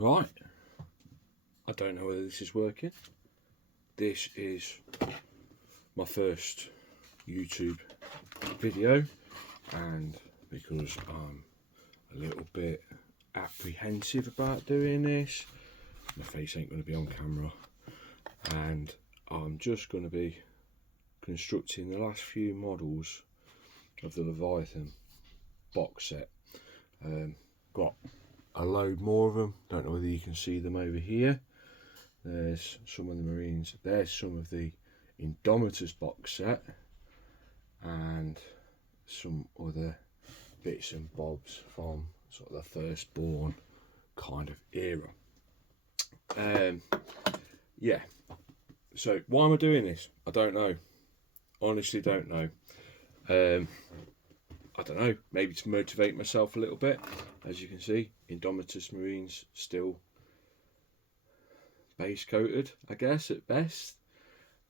Right, I don't know whether this is working. This is my first YouTube video, and because I'm a little bit apprehensive about doing this, my face ain't going to be on camera, and I'm just going to be constructing the last few models of the Leviathan box set. Got a load more of them, don't know whether you can see them over here. There's some of the Marines, there's some of the Indomitors box set, and some other bits and bobs from sort of the firstborn kind of era. Yeah, so why am I doing this? I don't know, honestly don't know. I don't know, maybe to motivate myself a little bit. As you can see, Indomitors Marines still base coated, I guess, at best.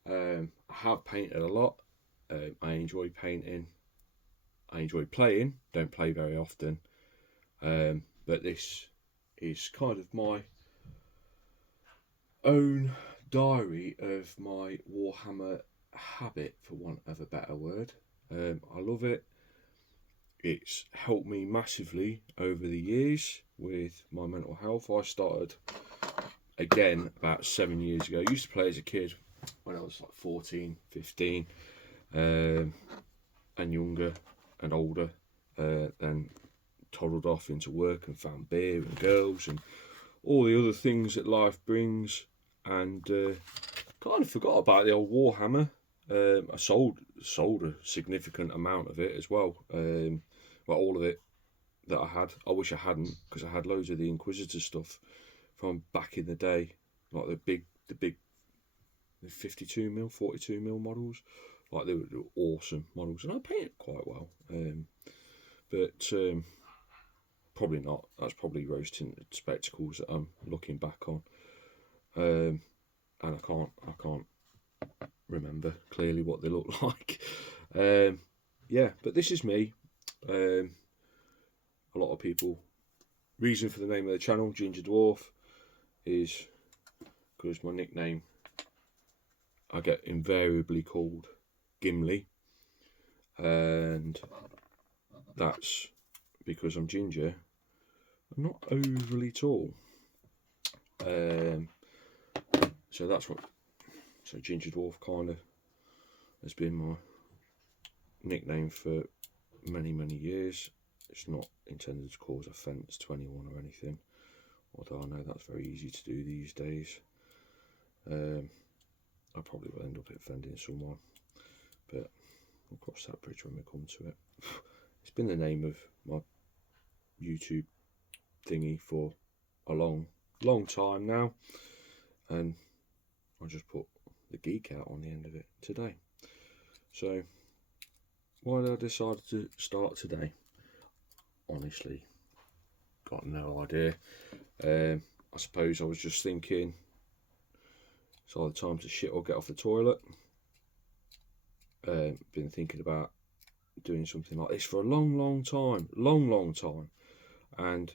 I have painted a lot. I enjoy painting. I enjoy playing. Don't play very often. But this is kind of my own diary of my Warhammer habit, for want of a better word. I love it. It's helped me massively over the years with my mental health. I started again about 7 years ago. I used to play as a kid when I was like 14, 15, and younger and older. Then toddled off into work and found beer and girls and all the other things that life brings, and kind of forgot about the old Warhammer. I sold a significant amount of it as well. Well, all of it that I had. I wish I hadn't, because I had loads of the Inquisitor stuff from back in the day, like the big 52mm, 42mm models. Like they were awesome models, and I painted quite well. But probably not. That's probably rose tinted spectacles that I'm looking back on, and I can't remember clearly what they look like. Yeah, but this is me. A lot of people, reason for the name of the channel, Ginger Dwarf, is because my nickname, I get invariably called Gimli, and that's because I'm ginger. I'm not overly tall, so that's what. So Ginger Dwarf kind of has been my nickname for many years. It's not intended to cause offence to anyone or anything, although I know that's very easy to do these days. I probably will end up offending someone, but we'll cross that bridge when we come to it. It's been the name of my YouTube thingy for a long time now, and I just put the geek out on the end of it today. So why did I decide to start today? Honestly, got no idea. I suppose I was just thinking it's either time to shit or get off the toilet. Been thinking about doing something like this for a long time, and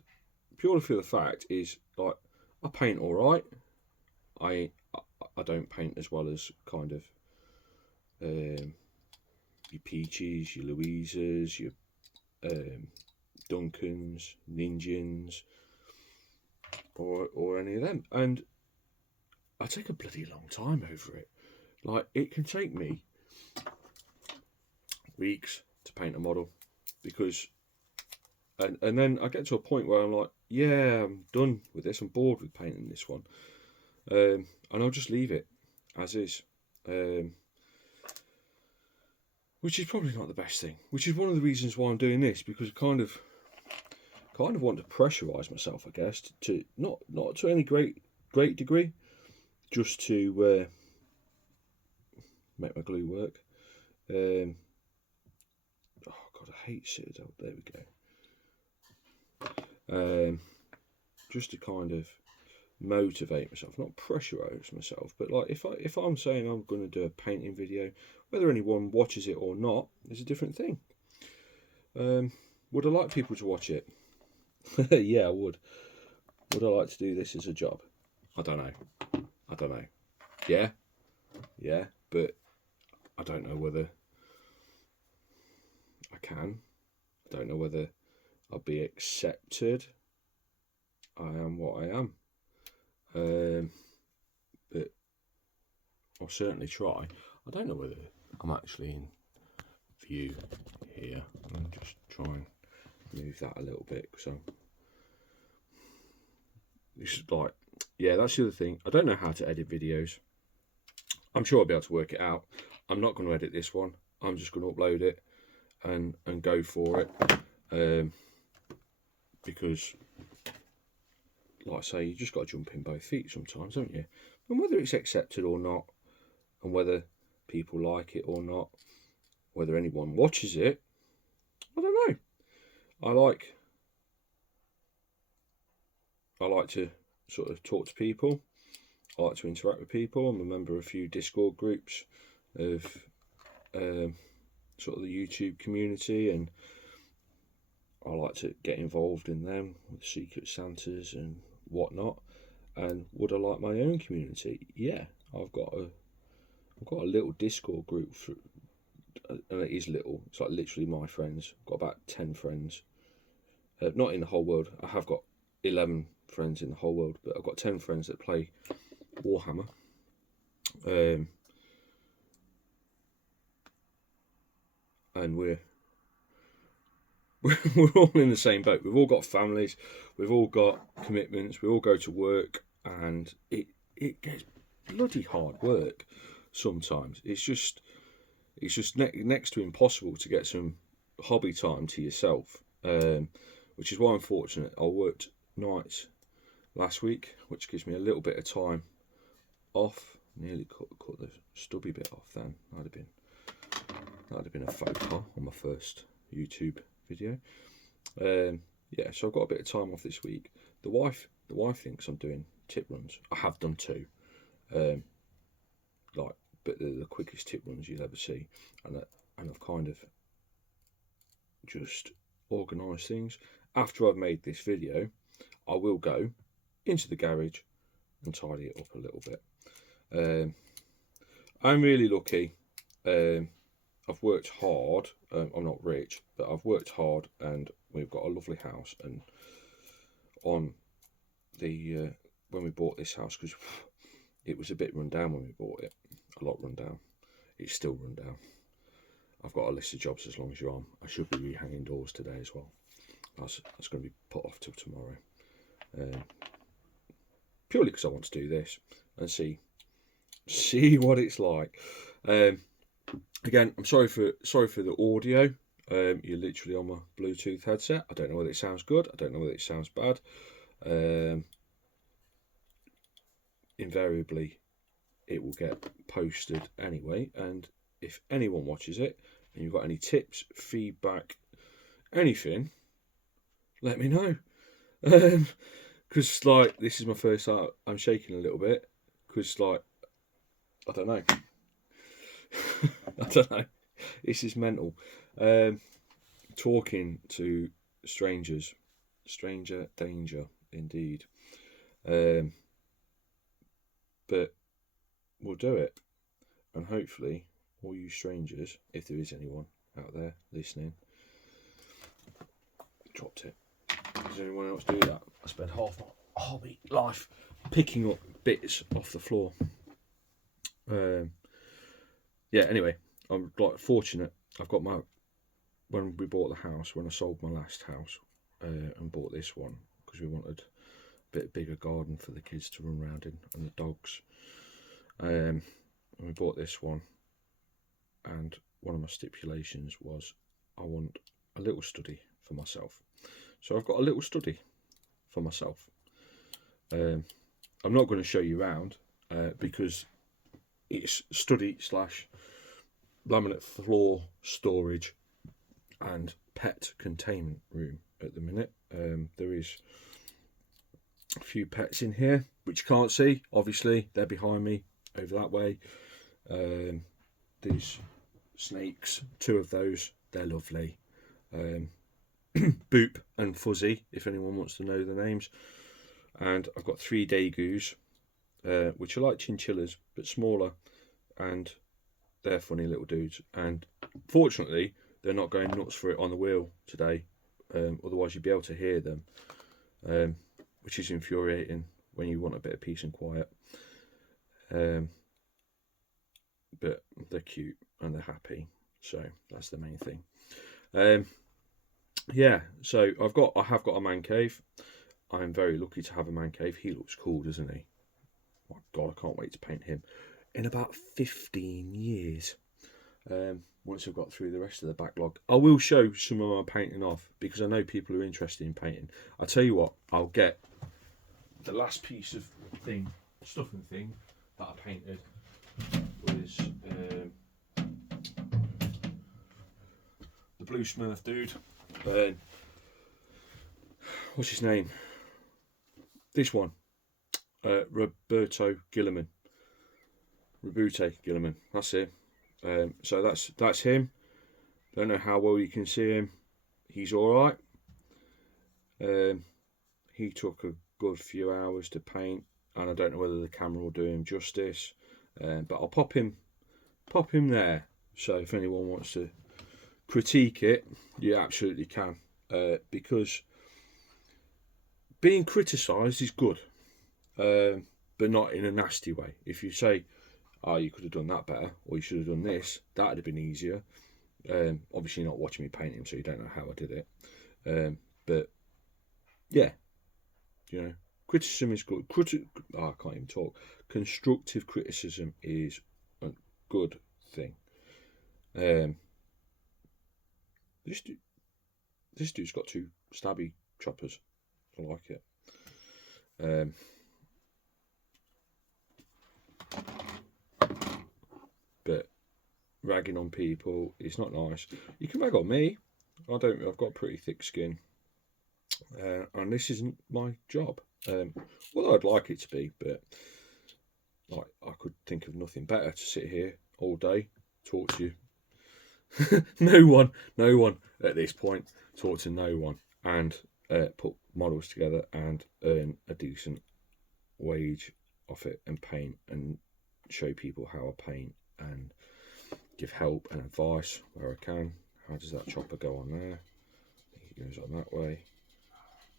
purely for the fact is, like, I paint all right. I don't paint as well as kind of your Peaches, your Louisas, your Duncans, Ninjans, or any of them, and I take a bloody long time over it. Like, it can take me weeks to paint a model, because and then I get to a point where I'm like, yeah, I'm done with this, I'm bored with painting this one, and I'll just leave it as is, which is probably not the best thing, which is one of the reasons why I'm doing this, because I kind of want to pressurise myself, I guess, to not to any great degree, just to make my glue work. Oh god, I hate Citadel. There we go. Just to kind of motivate myself, not pressurise myself, but like if I'm saying I'm going to do a painting video, whether anyone watches it or not is a different thing. Would I like people to watch it? Yeah, I would. Would I like to do this as a job? I don't know. Yeah, but I don't know whether I can. I don't know whether I'll be accepted. I am what I am. But I'll certainly try. I don't know whether I'm actually in view here. I'll just try and move that a little bit. So it's like, yeah, that's the other thing. I don't know how to edit videos. I'm sure I'll be able to work it out. I'm not going to edit this one. I'm just going to upload it and go for it. Because, like I say, you just got to jump in both feet sometimes, don't you? And whether it's accepted or not, and whether people like it or not, whether anyone watches it, I don't know. I like to sort of talk to people. I like to interact with people. I'm a member of a few Discord groups of sort of the YouTube community, and I like to get involved in them with Secret Santas and whatnot. And would I like my own community? Yeah, I've got a little Discord group for, and it is little. It's like literally my friends. I've got about 10 friends. Not in the whole world. I have got 11 friends in the whole world, but I've got 10 friends that play Warhammer. And we're all in the same boat. We've all got families, we've all got commitments, we all go to work, and it gets bloody hard work sometimes. It's just next to impossible to get some hobby time to yourself, which is why I'm fortunate. I worked nights last week, which gives me a little bit of time off. Nearly cut the stubby bit off then. That'd have been a faux pas on my first YouTube video. Yeah, so I've got a bit of time off this week. The wife thinks I'm doing tip runs. I have done 2, but they're the quickest tip runs you'll ever see, and I've kind of just organised things. After I've made this video, I will go into the garage and tidy it up a little bit. I'm really lucky. I've worked hard. I'm not rich, but I've worked hard, and we've got a lovely house. And on the when we bought this house, because it was a bit run down when we bought it, a lot run down. It's still run down. I've got a list of jobs as long as you're on. I should be rehanging doors today as well. That's going to be put off till tomorrow. Purely because I want to do this and see what it's like. Again, I'm sorry for the audio. You're literally on my Bluetooth headset. I don't know whether it sounds good. I don't know whether it sounds bad. Invariably, it will get posted anyway. And if anyone watches it and you've got any tips, feedback, anything, let me know. Because like this is my first time. I'm shaking a little bit because like I don't know. I don't know. This is mental. Talking to strangers, stranger danger indeed. But we'll do it, and hopefully, all you strangers, if there is anyone out there listening, dropped it. Does anyone else do that? I spend half my hobby life picking up bits off the floor. Yeah. Anyway, I'm like fortunate. I've got when we bought the house, when I sold my last house and bought this one because we wanted a bit bigger garden for the kids to run around in and the dogs. And we bought this one, and one of my stipulations was I want a little study for myself. So I've got a little study for myself. I'm not going to show you around because it's study / laminate floor storage and pet containment room at the minute. There is a few pets in here which you can't see, obviously they're behind me over that way. These snakes, 2 of those, they're lovely. Boop and Fuzzy, if anyone wants to know the names. and I've got 3 Dagus, which are like chinchillas but smaller, and they're funny little dudes. And fortunately, they're not going nuts for it on the wheel today. Otherwise, you'd be able to hear them, which is infuriating when you want a bit of peace and quiet. But they're cute and they're happy, so that's the main thing. Yeah, so I have got a man cave. I'm very lucky to have a man cave. He looks cool, doesn't he? My God, I can't wait to paint him in about 15 years. Once I've got through the rest of the backlog, I will show some of my painting off, because I know people are interested in painting. I'll tell you what, I'll get the last piece of stuffing thing that I painted was the blue Smurf dude. What's his name? This one, Roberto Gilliman. Robute Gilliman, that's it. So that's him. Don't know how well you can see him. He's all right. He took a good few hours to paint, and I don't know whether the camera will do him justice. But I'll pop him there. So if anyone wants to critique it, you absolutely can, because being criticised is good, but not in a nasty way. If you say, "Oh, you could have done that better," or "You should have done this," that would have been easier. Obviously, you're not watching me paint him, so you don't know how I did it. But yeah, you know, criticism is good. I can't even talk. Constructive criticism is a good thing. This dude's got 2 stabby choppers. I like it. But ragging on people is not nice. You can rag on me. I've got pretty thick skin, and this isn't my job. Well, I'd like it to be, but like, I could think of nothing better to sit here all day, talk to you. no one at this point, talk to no one, and put models together and earn a decent wage off it, and paint and show people how I paint and give help and advice where I can. How does that chopper go on there? It goes on that way.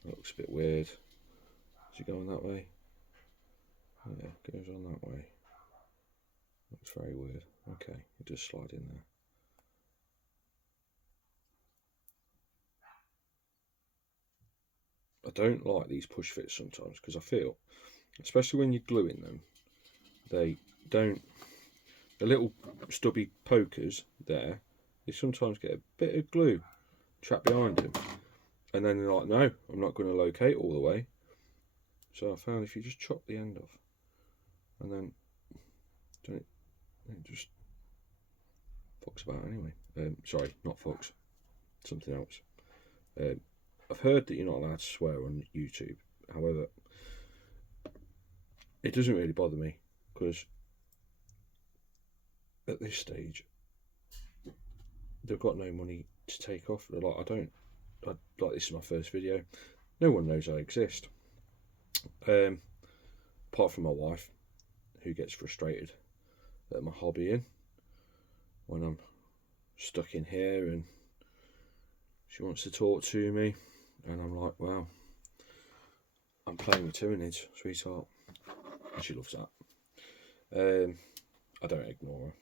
That looks a bit weird. Is it going that way? Yeah, it goes on that way. Looks very weird. Okay, it does slide in there. I don't like these push fits sometimes, because I feel, especially when you're gluing them, they don't, the little stubby pokers there, they sometimes get a bit of glue trapped behind them, and then they're like, no, I'm not going to locate all the way. So I found if you just chop the end off and then don't, it just fucks about anyway. Sorry, not fucks, something else. I've heard that you're not allowed to swear on YouTube. However, it doesn't really bother me, because at this stage they've got no money to take off. They're like, like, this is my first video. No one knows I exist. Apart from my wife, who gets frustrated at my hobbying when I'm stuck in here and she wants to talk to me, and I'm like, well, I'm playing with Tyranids, sweetheart, and she loves that. I don't ignore her.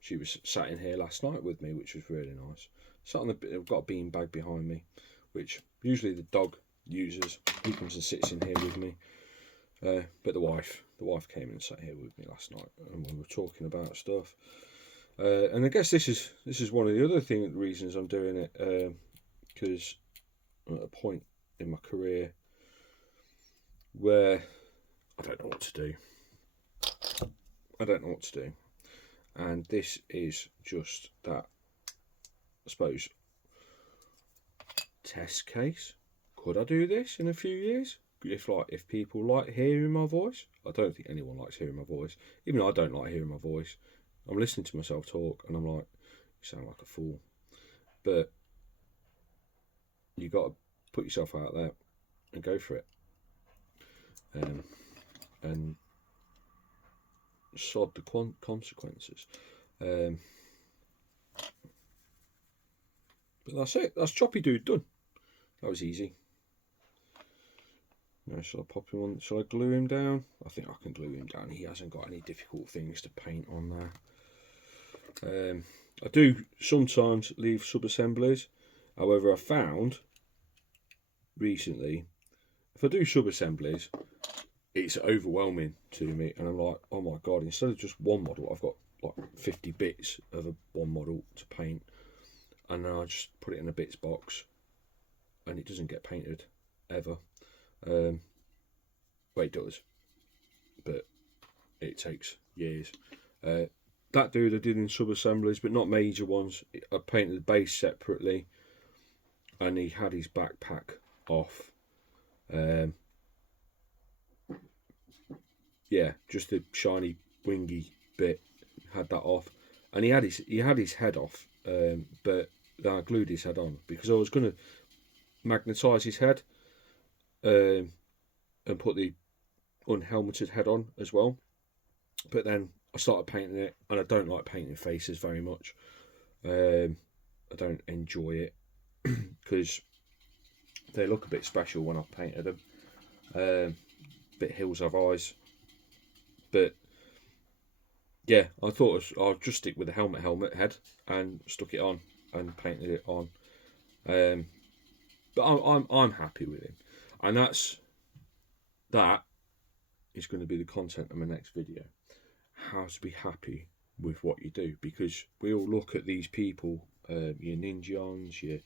She was sat in here last night with me, which was really nice. Sat on I've got a bean bag behind me, which usually the dog uses. He comes and sits in here with me. But the wife came and sat here with me last night, and we were talking about stuff. And I guess this is one of the other reasons I'm doing it, because I'm at a point in my career where I don't know what to do. And this is just that, I suppose, test case. Could I do this in a few years? If people like hearing my voice? I don't think anyone likes hearing my voice. Even though I don't like hearing my voice, I'm listening to myself talk and I'm like, you sound like a fool. But you got to put yourself out there and go for it. and sod the consequences. But that's it. That's Choppy Dude done. That was easy. Now, shall I pop him on? Shall I glue him down? I think I can glue him down. He hasn't got any difficult things to paint on there. I do sometimes leave sub-assemblies. However, I found recently, if I do sub-assemblies, it's overwhelming to me, and I'm like, oh my god, instead of just one model, I've got like 50 bits of one model to paint, and then I just put it in a bits box, and it doesn't get painted ever. Well, it does, but it takes years. That dude I did in sub-assemblies, but not major ones. I painted the base separately, and he had his backpack off. Yeah, just the shiny wingy bit, had that off, and he had his head off. But then I glued his head on because I was going to magnetise his head, and put the unhelmeted head on as well. But then I started painting it, and I don't like painting faces very much. I don't enjoy it because they look a bit special when I've painted them. Bit hills have eyes. But yeah, I thought I'll just stick with the helmet head and stuck it on and painted it on. But I'm happy with him, and that is going to be the content of my next video. How to be happy with what you do, because we all look at these people, your Ninjons, your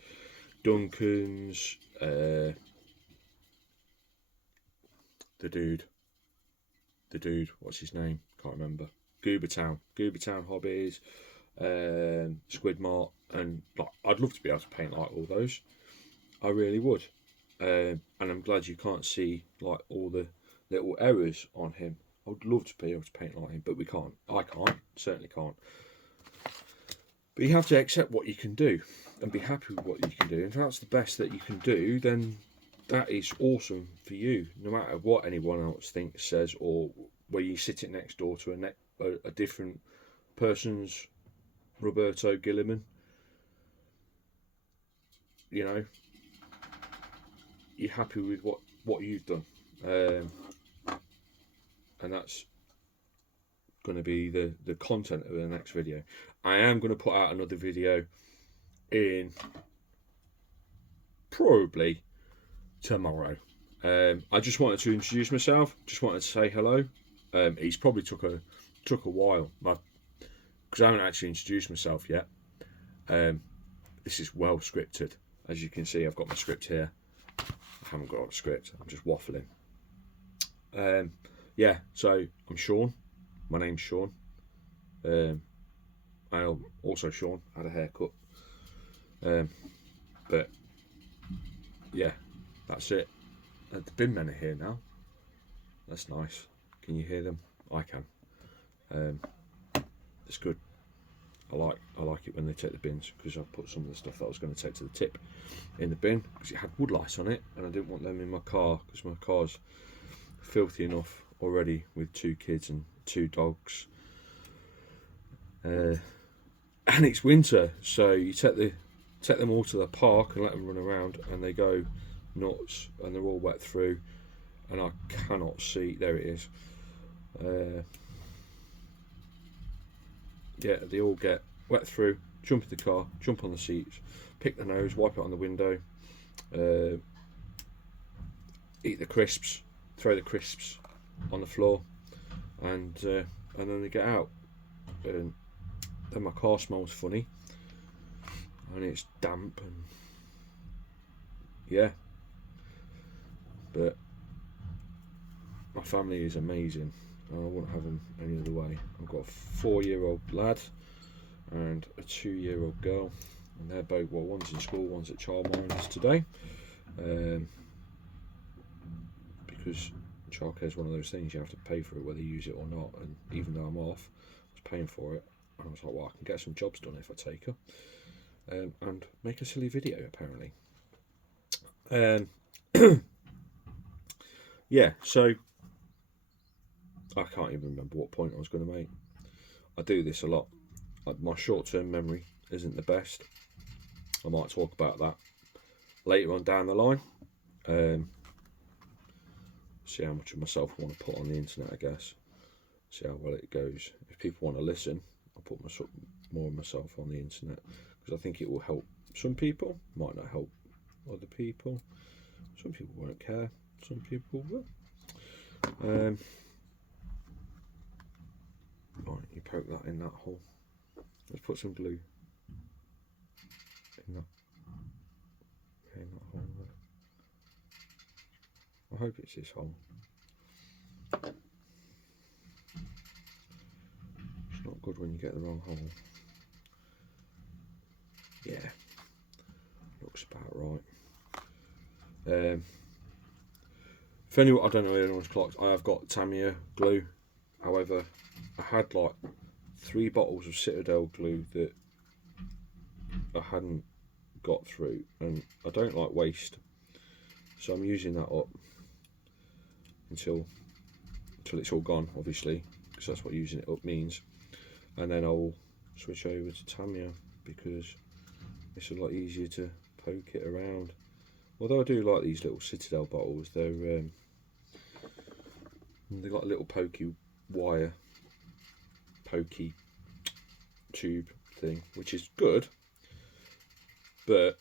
Duncans, the dude, what's his name? Can't remember. Goobertown Hobbies, Squidmart, and like, I'd love to be able to paint like all those. I really would. And I'm glad you can't see like all the little errors on him. I would love to be able to paint like him, but we can't. I can't. Certainly can't. But you have to accept what you can do and be happy with what you can do. If that's the best that you can do, then that is awesome for you, no matter what anyone else thinks, says, or where you sit it next door to a different person's Roberto Gilliman. You know, you're happy with what you've done. And that's going to be the content of the next video. I am going to put out another video in probably tomorrow. I just wanted to introduce myself, just wanted to say hello. He's probably took a while, because I haven't actually introduced myself yet. This is well scripted. As you can see, I've got my script here. I haven't got a script, I'm just waffling. Yeah, so I'm Sean. My name's Sean. I'm also Sean. I had a haircut. But yeah, that's it. The bin men are here now. That's nice. Can you hear them? I can. It's good. I like it when they take the bins, because I've put some of the stuff that I was going to take to the tip in the bin, because it had wood lice on it, and I didn't want them in my car, because my car's filthy enough already with 2 kids and 2 dogs. And it's winter, so you take them all to the park and let them run around, and they go nuts, and they're all wet through, and I cannot see. There it is. Yeah, they all get wet through, jump in the car, jump on the seats, pick the nose, wipe it on the window, eat the crisps, throw the crisps on the floor, and then they get out. And then my car smells funny, and it's damp, and yeah. But my family is amazing. I wouldn't have them any other way. I've got a 4-year-old lad and a 2-year-old girl, and they're both, well, one's in school, one's at childminders today, because childcare is one of those things you have to pay for it whether you use it or not. And even though I'm off, I was paying for it, and I was like, well, I can get some jobs done if I take her, and make a silly video apparently. Yeah, so I can't even remember what point I was going to make. I do this a lot. My short-term memory isn't the best. I might talk about that later on down the line. See how much of myself I want to put on the internet, I guess. See how well it goes. If people want to listen, I'll put more of myself on the internet, because I think it will help some people. Might not help other people. Some people won't care. Some people will. Right, you poke that in that hole. Let's put some glue in that hole there. I hope it's this hole. It's not good when you get the wrong hole. Yeah, looks about right. If anyone, I don't know if anyone's clocked, I have got Tamiya glue. However, I had like 3 bottles of Citadel glue that I hadn't got through, and I don't like waste, so I'm using that up until it's all gone, obviously, because that's what using it up means. And then I'll switch over to Tamiya, because it's a lot easier to poke it around. Although I do like these little Citadel bottles, they've got a little pokey wire, pokey tube thing, which is good, but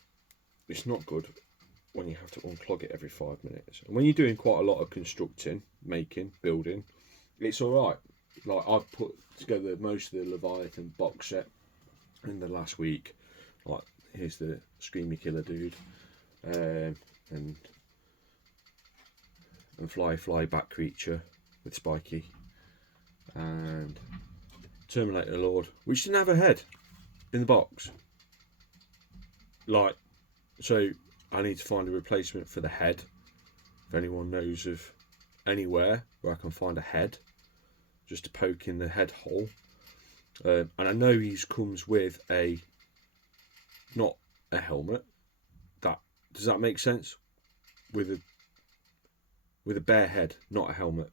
it's not good when you have to unclog it every 5 minutes. And when you're doing quite a lot of constructing, making, building, it's alright. Like, I've put together most of the Leviathan box set in the last week. Like, here's the Screamy Killer dude, and Fly Back Creature with Spiky, and Terminator Lord, which didn't have a head in the box. Like, so I need to find a replacement for the head. If anyone knows of anywhere where I can find a head, just to poke in the head hole. And I know he comes with not a helmet. Does that make sense? With a bare head, not a helmet.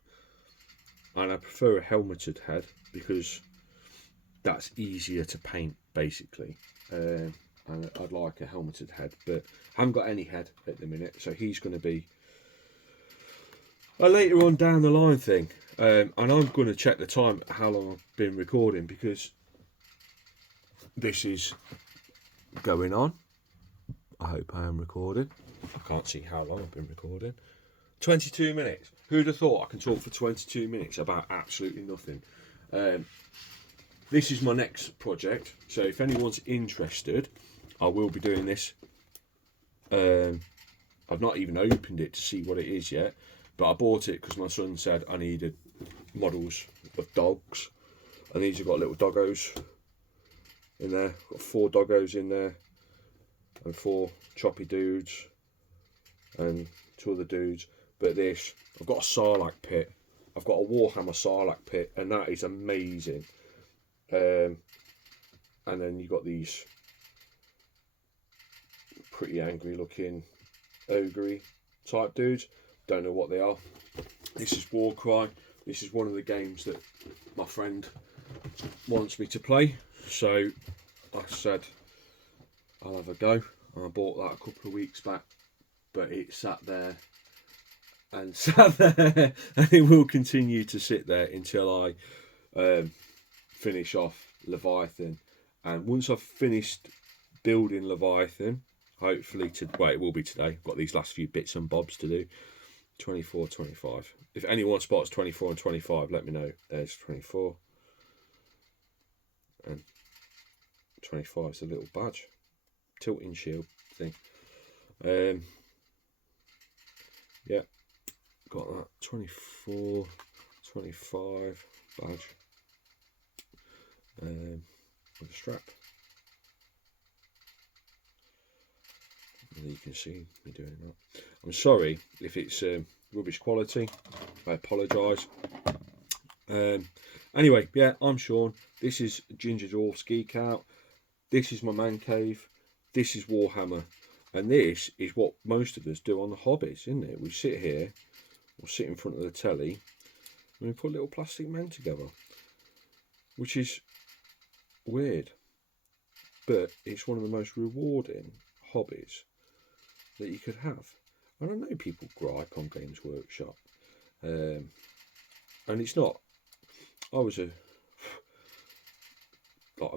And I prefer a helmeted head because that's easier to paint, basically. And I'd like a helmeted head, but I haven't got any head at the minute, so he's going to be a later on down the line thing. And I'm going to check the time, how long I've been recording, because this is going on. I hope I am recording. I can't see how long I've been recording. 22 minutes. Who'd have thought I can talk for 22 minutes about absolutely nothing? This is my next project, so if anyone's interested, I will be doing this. I've not even opened it to see what it is yet, but I bought it because my son said I needed models of dogs, and these have got little doggos in there. Got 4 doggos in there, and 4 choppy dudes, and 2 other dudes. But this, I've got a Sarlacc pit. I've got a Warhammer Sarlacc pit, and that is amazing. And then you've got these pretty angry looking ogre type dudes. Don't know what they are. This is Warcry. This is one of the games that my friend wants me to play, so I said I'll have a go. And I bought that a couple of weeks back, but it sat there and sat there, and it will continue to sit there until I finish off Leviathan. And once I've finished building Leviathan, hopefully it will be today. I've got these last few bits and bobs to do. 24, 25. If anyone spots 24 and 25, let me know. There's 24. And 25 is a little badge. Tilting shield thing. Yeah. Got that. 24, 25 badge. With a strap. And you can see me doing that. I'm sorry if it's rubbish quality. I apologise. Anyway, yeah, I'm Sean. This is Ginger Dwarf's Geek Out. This is my man cave. This is Warhammer. And this is what most of us do on the hobbies, isn't it? We sit here, we'll sit in front of the telly, and we put little plastic men together, which is weird, but it's one of the most rewarding hobbies that you could have. And I know people gripe on Games Workshop, and it's not. I was a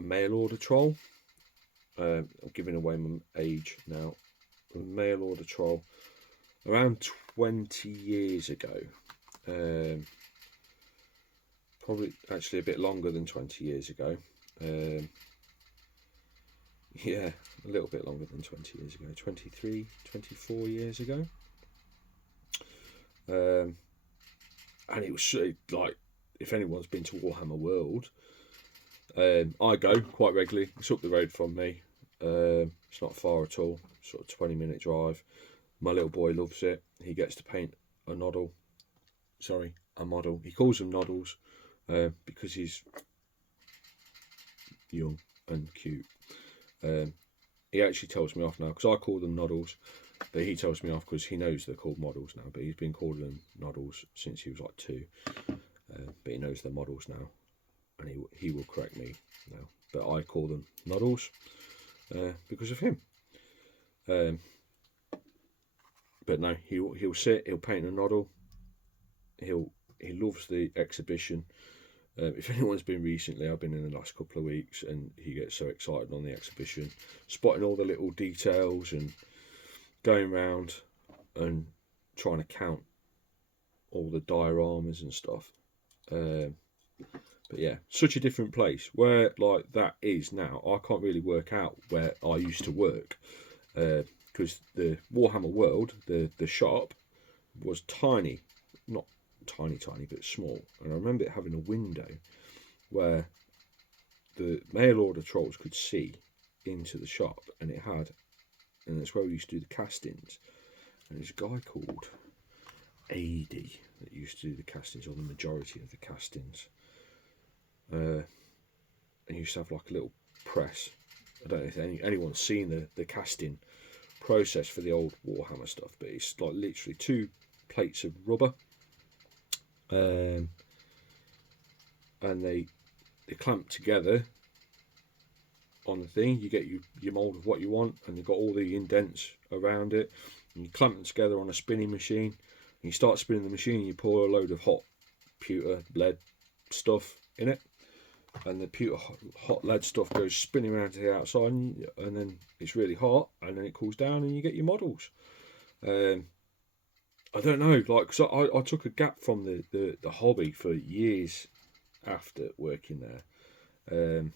mail order troll. I'm giving away my age now. A mail order troll around 20 years ago. Probably actually a bit longer than 20 years ago. Yeah, a little bit longer than 20 years ago. 23, 24 years ago. And it was like, if anyone's been to Warhammer World, I go quite regularly. It's up the road from me. It's not far at all. Sort of 20-minute drive. My little boy loves it. He gets to paint a model. He calls them noddles because he's young and cute. He actually tells me off now because I call them noddles, but he tells me off because he knows they're called models now. But he's been calling them noddles since he was like 2. But he knows they're models now, and he will correct me now. But I call them noddles because of him. But no, he'll sit, he'll paint a noddle. He loves the exhibition. If anyone's been recently, I've been in the last couple of weeks, and he gets so excited on the exhibition, spotting all the little details and going around and trying to count all the dioramas and stuff. But yeah, such a different place. Where like that is now, I can't really work out where I used to work, because the Warhammer World, the shop, was tiny, not tiny, but small. And I remember it having a window where the mail order trolls could see into the shop, and that's where we used to do the castings. And there's a guy called AD that used to do the castings, or the majority of the castings. And he used to have like a little press. I don't know if anyone's seen the casting process for the old Warhammer stuff, but it's like literally 2 plates of rubber, and they clamp together on the thing. You get your mould of what you want, and you've got all the indents around it, and you clamp them together on a spinning machine, and you start spinning the machine, and you pour a load of hot pewter lead stuff in it, and the pewter hot lead stuff goes spinning around to the outside, and then it's really hot, and then it cools down, and you get your models. I don't know, like, so I took a gap from the hobby for years after working there, and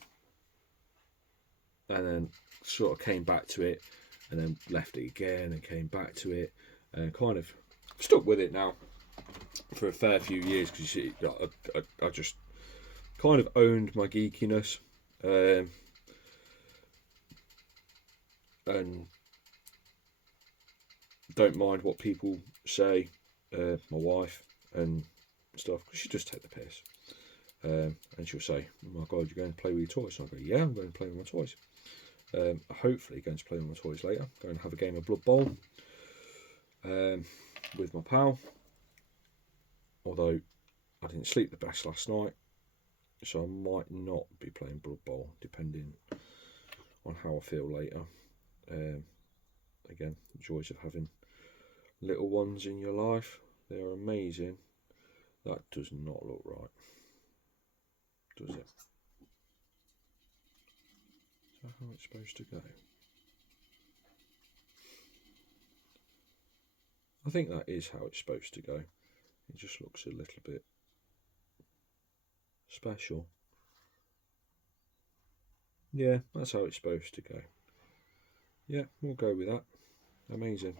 then sort of came back to it, and then left it again and came back to it, and kind of stuck with it now for a fair few years, because you see, I just kind of owned my geekiness, and don't mind what people say, my wife and stuff, because she just take the piss, and she'll say, "Oh my God, you're going to play with your toys?" And I go, "Yeah, I'm going to play with my toys. Hopefully going to play with my toys later. Go and have a game of Blood Bowl with my pal, although I didn't sleep the best last night, so I might not be playing Blood Bowl, depending on how I feel later. Again, the joys of having little ones in your life, they are amazing. That does not look right, does it? Is that how it's supposed to go? I think that is how it's supposed to go. It just looks a little bit special. Yeah, that's how it's supposed to go. Yeah, we'll go with that. Amazing.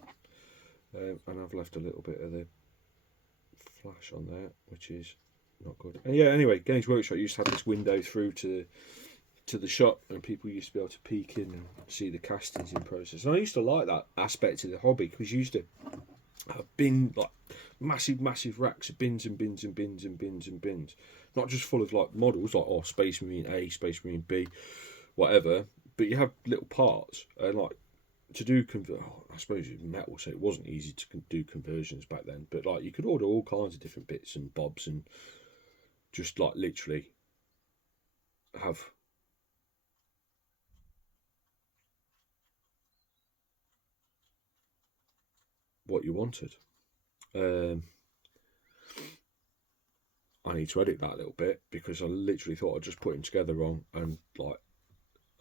And I've left a little bit of the flash on there, which is not good. And yeah, anyway, Games Workshop used to have this window through to the shop, and people used to be able to peek in and see the castings in process. And I used to like that aspect of the hobby, because you used to have like massive racks of bins and bins and bins and bins and bins, not just full of like models like Space Marine A, Space Marine B, whatever, but you have little parts, and like to do I suppose it was metal, so it wasn't easy to do conversions back then. But like, you could order all kinds of different bits and bobs, and just like literally have what you wanted. I need to edit that a little bit, because I literally thought I'd just put him together wrong, and like,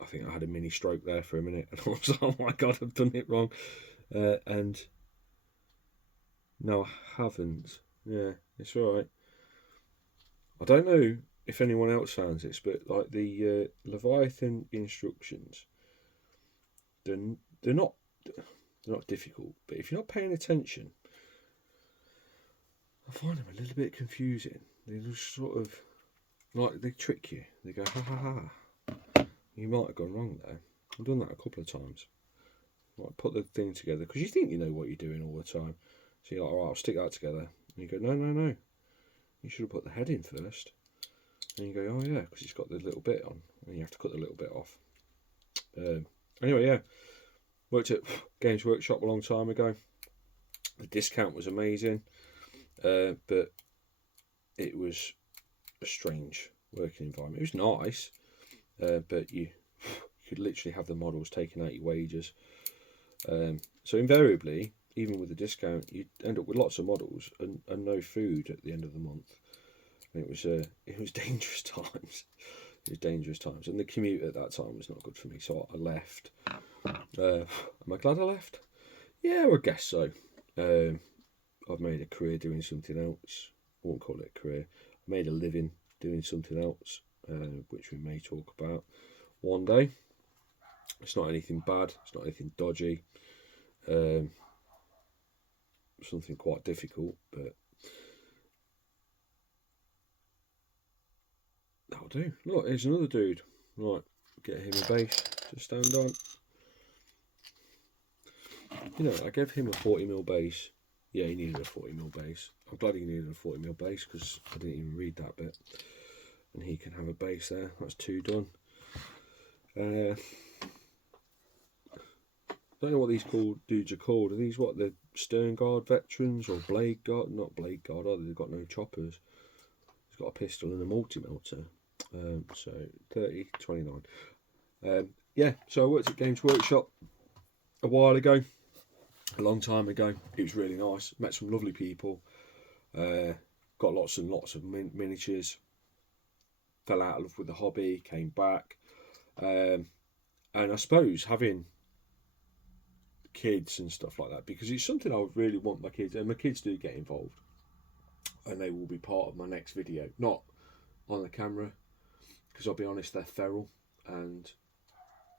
I think I had a mini stroke there for a minute, and I was like, oh my god, I've done it wrong. And no, I haven't. Yeah, it's alright. I don't know if anyone else finds this, but like the Leviathan instructions, they're, they're not they're not difficult, but if you're not paying attention, I find them a little bit confusing. They just sort of, like, they trick you. They go, ha ha ha, you might have gone wrong there. I've done that a couple of times. Like, put the thing together, because you think you know what you're doing all the time. So you're like, alright, I'll stick that together. And you go, no, no, no. You should have put the head in first. And you go, oh yeah, because it's got the little bit on. And you have to cut the little bit off. Anyway, yeah. Worked at Games Workshop a long time ago. The discount was amazing. But it was a strange working environment. It was nice, but you could literally have the models taking out your wages. So invariably, even with the discount, you'd end up with lots of models and no food at the end of the month. And it was dangerous times. It was dangerous times, and the commute at that time was not good for me. So I left. Am I glad I left? Yeah, I guess so. I've made a career doing something else. I won't call it a career. I made a living doing something else, which we may talk about one day. It's not anything bad. It's not anything dodgy. Something quite difficult, but that'll do. Look, here's another dude. Right, get him a base to stand on. You know, I gave him a 40mm base. Yeah, he needed a 40mm base. I'm glad he needed a 40mm base, because I didn't even read that bit. And he can have a base there. That's 2 done. Don't know what these dudes are called. Are these what, the Stern Guard veterans, or Blade Guard? Not Blade Guard, are they? They've got no choppers. He's got a pistol and a multi-melter. So 30, 29. Yeah, so I worked at Games Workshop a while ago. A long time ago. It was really nice. Met some lovely people. Got lots and lots of miniatures. Fell out of love with the hobby. Came back. And I suppose having kids and stuff like that, because it's something I would really want my kids, and my kids do get involved, and they will be part of my next video. Not on the camera, because I'll be honest, they're feral, and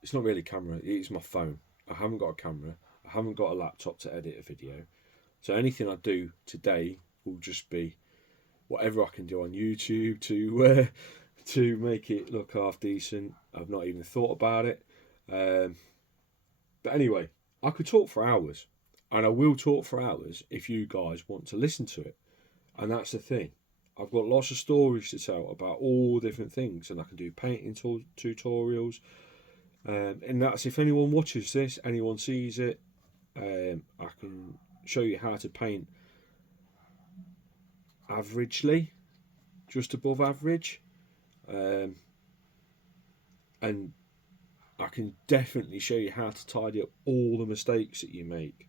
it's not really camera, it's my phone. I haven't got a camera. I haven't got a laptop to edit a video. So anything I do today will just be whatever I can do on YouTube to make it look half decent. I've not even thought about it. But anyway, I could talk for hours, and I will talk for hours if you guys want to listen to it. And that's the thing. I've got lots of stories to tell about all different things, and I can do painting tutorials. And that's if anyone watches this, anyone sees it, I can show you how to paint averagely, just above average, and I can definitely show you how to tidy up all the mistakes that you make.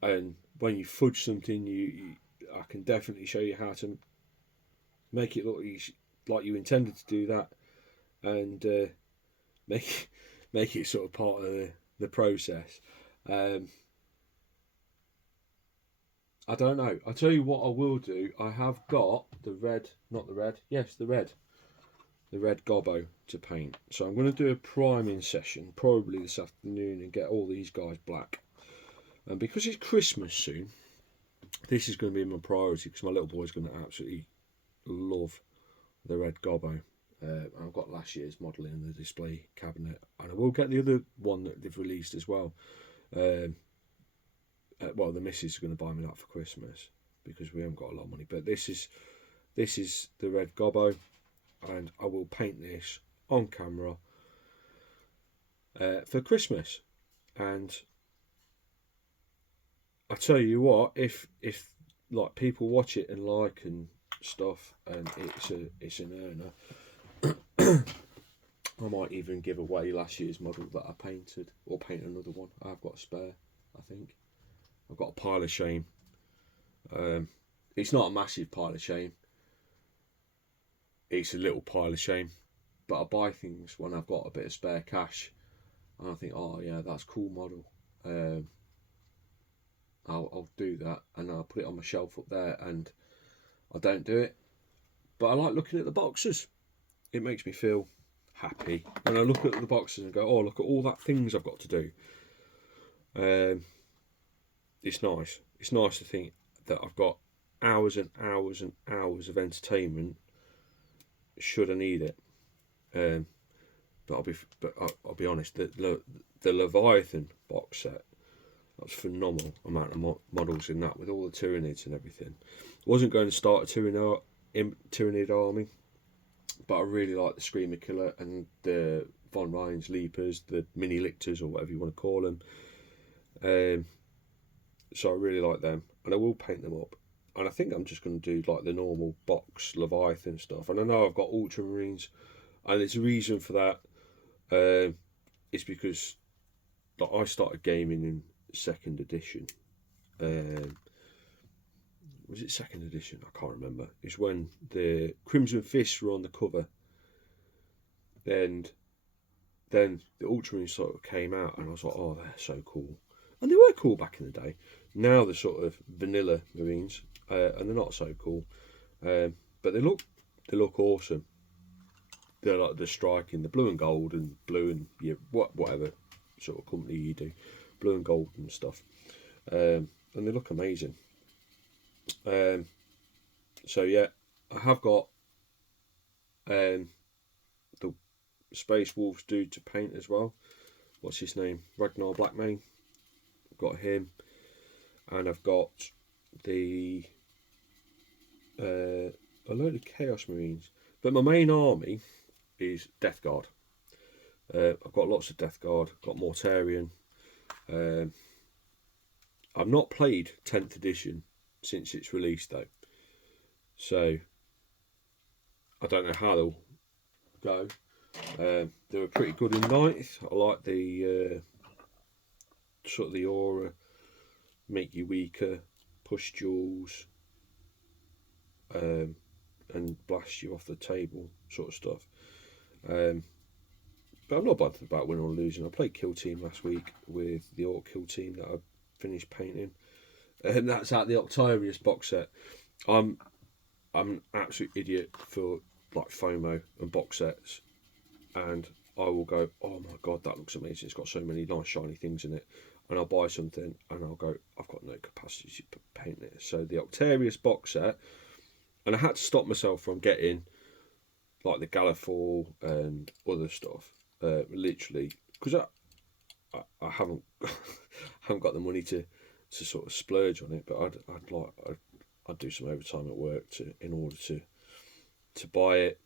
And when you fudge something, I can definitely show you how to make it look like you intended to do that, and make it sort of part of the process. I don't know. I'll tell you what I will do. I have got the red gobbo to paint. So I'm going to do a priming session probably this afternoon and get all these guys black. And because it's Christmas soon, this is going to be my priority, because my little boy's going to absolutely love the red gobbo. I've got last year's model in the display cabinet, and I will get the other one that they've released as well. Well, the missus is going to buy me that for Christmas, because we haven't got a lot of money. But this is the red gobbo, and I will paint this on camera for Christmas. And I tell you what, if like people watch it and like and stuff, and it's an earner. I might even give away last year's model that I painted, or paint another one. I've got a spare, I think. I've got a pile of shame. It's not a massive pile of shame. It's a little pile of shame. But I buy things when I've got a bit of spare cash, and I think, oh yeah, that's a cool model. I'll do that, and I'll put it on my shelf up there, and I don't do it. But I like looking at the boxes. It makes me feel happy when I look at the boxes and go, oh, look at all that things I've got to do. It's nice. It's nice to think that I've got hours and hours and hours of entertainment should I need it. But I'll be honest. The Leviathan box set, that's a phenomenal amount of models in that, with all the Tyranids and everything. I wasn't going to start a Tyranid army, but I really like the Screamer Killer and the Von Ryan's Leapers, the Mini Lictors, or whatever you want to call them. So I really like them, and I will paint them up. And I think I'm just going to do like the normal box Leviathan stuff. And I know I've got Ultramarines, and there's a reason for that. It's because like, I started gaming in 2nd edition. Was it 2nd edition? I can't remember. It's when the Crimson Fists were on the cover. And then the Ultramarines sort of came out, and I was like, oh, they're so cool. And they were cool back in the day. Now they're sort of vanilla Marines, and they're not so cool. But they look awesome. They're like the striking, the blue and gold and blue and whatever sort of company you do, blue and gold and stuff. And they look amazing. So yeah, I have got the Space Wolves dude to paint as well. What's his name? Ragnar Blackmane. I've got him, and I've got a load of Chaos Marines. But my main army is Death Guard. I've got lots of Death Guard. Got Mortarion. I've not played 10th edition since its release though, so I don't know how they'll go. They were pretty good in 9th. I like the sort of the aura, make you weaker, push duels, and blast you off the table sort of stuff. But I'm not bothered about winning or losing. I played Kill Team last week with the Orc Kill Team that I finished painting, and that's at the Octarius box set. I'm an absolute idiot for like FOMO and box sets, and I will go, oh my god, that looks amazing, it's got so many nice shiny things in it, and I'll buy something and I'll go, I've got no capacity to paint it. So the Octarius box set, and I had to stop myself from getting like the Gallifall and other stuff, literally, because I haven't haven't got the money to sort of splurge on it, but I'd do some overtime at work in order to buy it,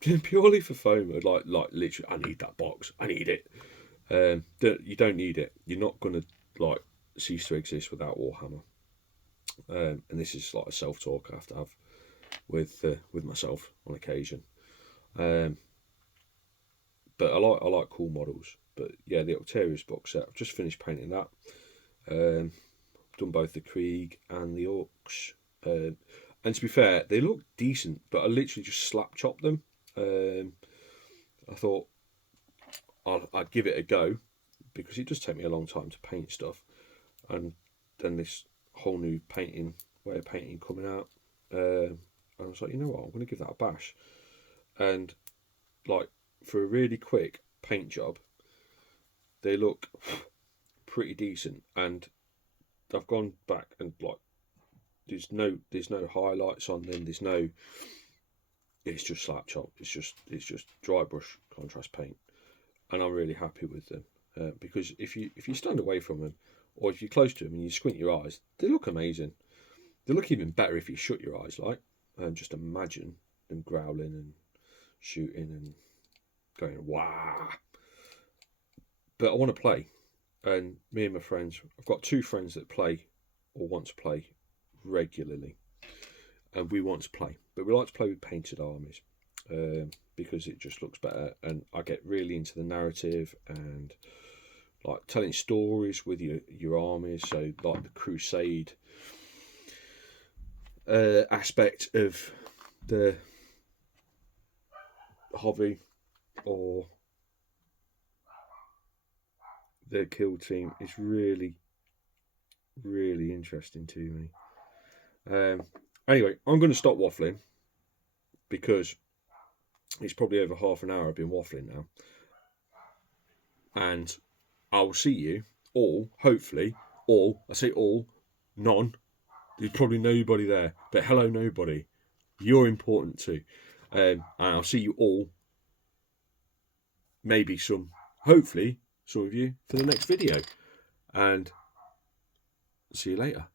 purely for FOMO. Like literally, I need that box. I need it. You don't need it. You're not gonna like cease to exist without Warhammer. And this is like a self-talk I have to have with myself on occasion. But I like cool models. But yeah, the Octarius box set, I've just finished painting that. Done both the Krieg and the Orcs. And to be fair, they look decent, but I literally just slap chopped them. I thought I'd give it a go, because it does take me a long time to paint stuff. And then this whole new way of painting coming out. And I was like, you know what, I'm going to give that a bash. And like, for a really quick paint job, they look pretty decent. And I've gone back and like, there's no highlights on them. It's just slap chop. It's just dry brush contrast paint, and I'm really happy with them, because if you stand away from them, or if you're close to them and you squint your eyes, they look amazing. They look even better if you shut your eyes, like, and just imagine them growling and shooting and going wah. But I want to play, and me and my friends, I've got 2 friends that play or want to play regularly, and we want to play, but we like to play with painted armies because it just looks better, and I get really into the narrative and like telling stories with your armies. So like the crusade aspect of the hobby, or the kill team, is really interesting to me. Anyway, I'm going to stop waffling because it's probably over half an hour I've been waffling now, and I'll see you all, hopefully, all, I say all, none, there's probably nobody there, but hello nobody, you're important too, and I'll see you all, maybe some, hopefully some of you, for the next video, and see you later.